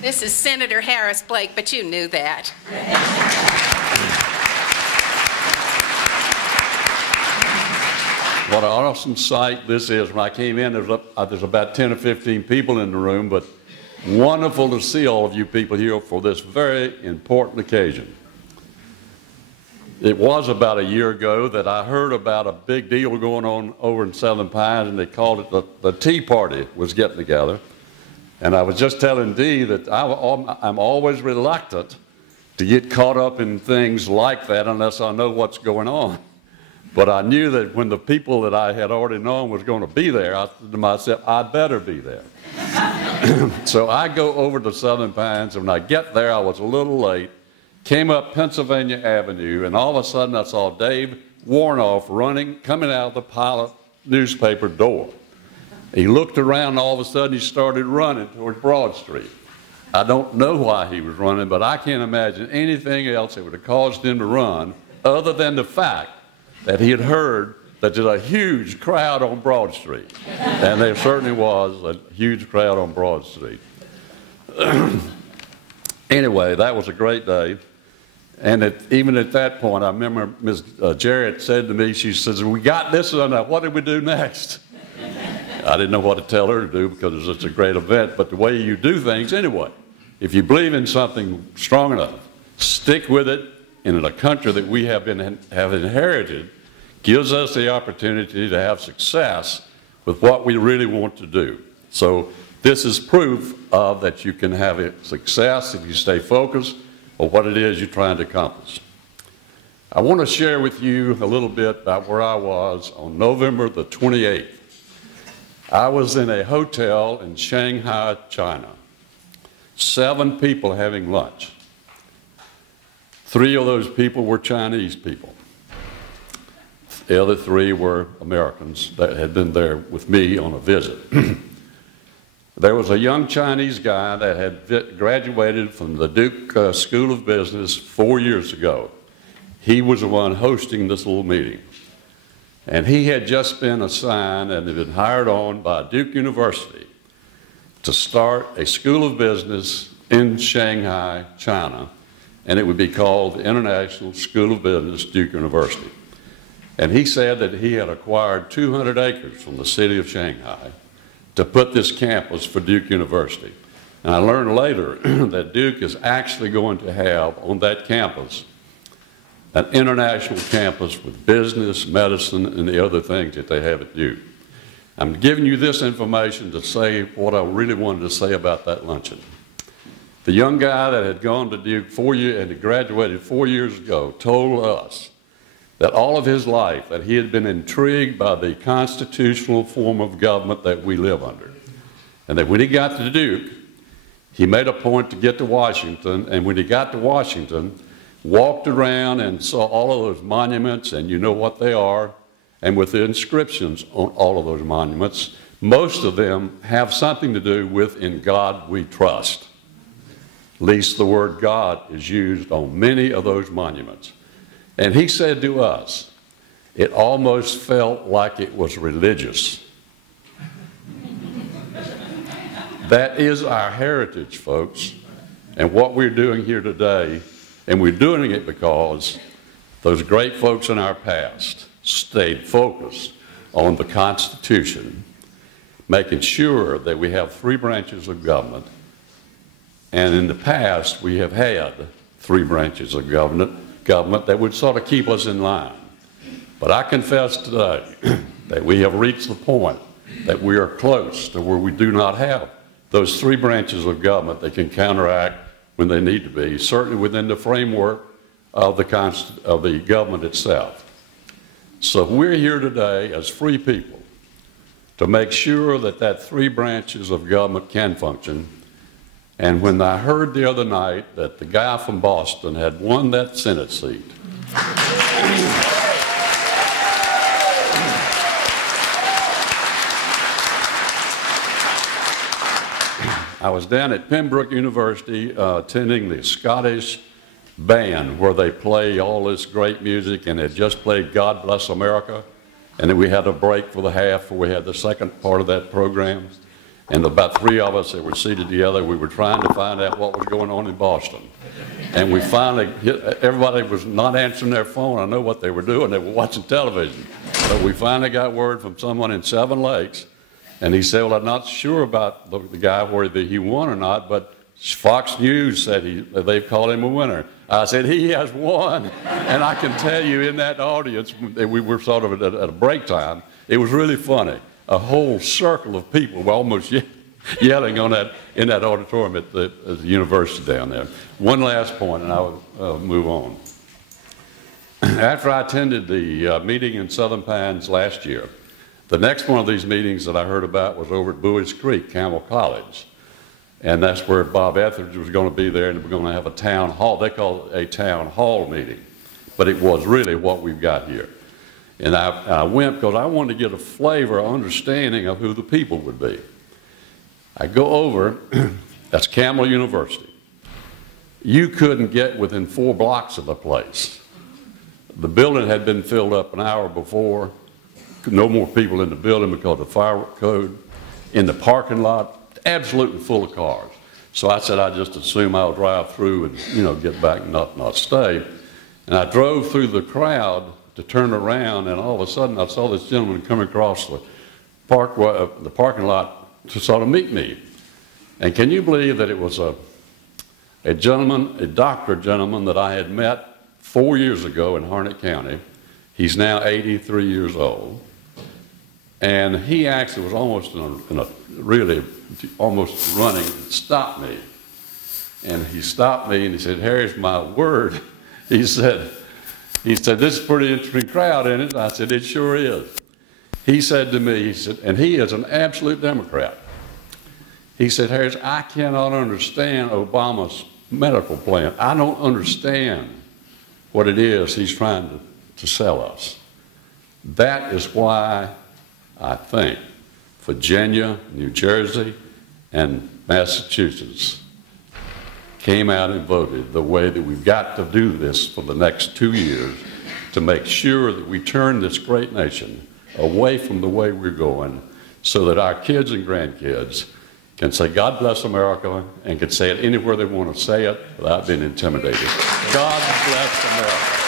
This is Senator Harris Blake, but you knew that. What an awesome sight this is. When I came in, there's about 10 or 15 people in the room, but wonderful to see all of you people here for this very important occasion. It was about a year ago that I heard about a big deal going on over in Southern Pines, and they called it the Tea Party was getting together. And I was just telling Dee that I'm always reluctant to get caught up in things like that unless I know what's going on. But I knew that when the people that I had already known was going to be there, I said to myself, I'd better be there. So I go over to Southern Pines, and when I get there, I was a little late, came up Pennsylvania Avenue, and all of a sudden I saw Dave Warnoff coming out of the Pilot newspaper door. He looked around, and all of a sudden he started running towards Broad Street. I don't know why he was running, but I can't imagine anything else that would have caused him to run other than the fact that he had heard that there's a huge crowd on Broad Street. And there certainly was a huge crowd on Broad Street. Anyway, that was a great day. And even at that point, I remember Ms. Jarrett said to me, she says, we got this one, now what do we do next? I didn't know what to tell her to do because it was such a great event, but the way you do things anyway, if you believe in something strong enough, stick with it, and in a country that we have inherited, gives us the opportunity to have success with what we really want to do. So this is proof of that you can have success if you stay focused on what it is you're trying to accomplish. I want to share with you a little bit about where I was on November the 28th. I was in a hotel in Shanghai, China. 7 people having lunch. 3 of those people were Chinese people. The other 3 were Americans that had been there with me on a visit. There was a young Chinese guy that had graduated from the Duke School of Business 4 years ago. He was the one hosting this little meeting. And he had just been assigned and had been hired on by Duke University to start a school of business in Shanghai, China, and it would be called the International School of Business, Duke University. And he said that he had acquired 200 acres from the city of Shanghai to put this campus for Duke University. And I learned later that Duke is actually going to have on that campus an international campus with business, medicine, and the other things that they have at Duke. I'm giving you this information to say what I really wanted to say about that luncheon. The young guy that had gone to Duke 4 years and had graduated 4 years ago told us that all of his life that he had been intrigued by the constitutional form of government that we live under. And that when he got to Duke, he made a point to get to Washington, and when he got to Washington, walked around and saw all of those monuments, and you know what they are, and with the inscriptions on all of those monuments, most of them have something to do with "In God We Trust." At least the word God is used on many of those monuments. And he said to us, it almost felt like it was religious. That is our heritage, folks, and what we're doing here today. And we're doing it because those great folks in our past stayed focused on the Constitution, making sure that we have 3 branches of government. And in the past, we have had 3 branches of government that would sort of keep us in line. But I confess today that we have reached the point that we are close to where we do not have those 3 branches of government that can counteract when they need to be, certainly within the framework of the government itself. So we're here today as free people to make sure that that 3 branches of government can function. And when I heard the other night that the guy from Boston had won that Senate seat, I was down at Pembroke University attending the Scottish band where they play all this great music, and they just played God Bless America. And then we had a break for the half where we had the second part of that program. And about 3 of us that were seated together, we were trying to find out what was going on in Boston. And we finally, everybody was not answering their phone. I know what they were doing. They were watching television. But we finally got word from someone in Seven Lakes, and he said, well, I'm not sure about the guy, whether he won or not, but Fox News said they've called him a winner. I said, he has won. And I can tell you in that audience, we were sort of at a break time, it was really funny. A whole circle of people were almost yelling in that auditorium at the university down there. One last point, and I'll move on. After I attended the meeting in Southern Pines last year, the next one of these meetings that I heard about was over at Bowie's Creek, Campbell College. And that's where Bob Etheridge was going to be there, and we're going to have a town hall. They call it a town hall meeting, but it was really what we've got here. And I went because I wanted to get a flavor, understanding of who the people would be. I go over, that's Campbell University. You couldn't get within 4 blocks of the place. The building had been filled up an hour before. No more people in the building because of the fire code. In the parking lot, absolutely full of cars. So I said I'd just assume I'll drive through and get back and not stay. And I drove through the crowd to turn around, and all of a sudden I saw this gentleman come across the parking lot to sort of meet me. And can you believe that it was a gentleman, a doctor gentleman that I had met 4 years ago in Harnett County. He's now 83 years old. And he actually was almost really almost running, stopped me. And he stopped me and he said, Harris, my word. He said, this is a pretty interesting crowd, isn't it? I said, it sure is. He said to me, and he is an absolute Democrat. He said, Harris, I cannot understand Obama's medical plan. I don't understand what it is he's trying to sell us. That is why I think Virginia, New Jersey, and Massachusetts came out and voted the way that we've got to do this for the next 2 years to make sure that we turn this great nation away from the way we're going so that our kids and grandkids can say, God bless America, and can say it anywhere they want to say it without being intimidated. God bless America.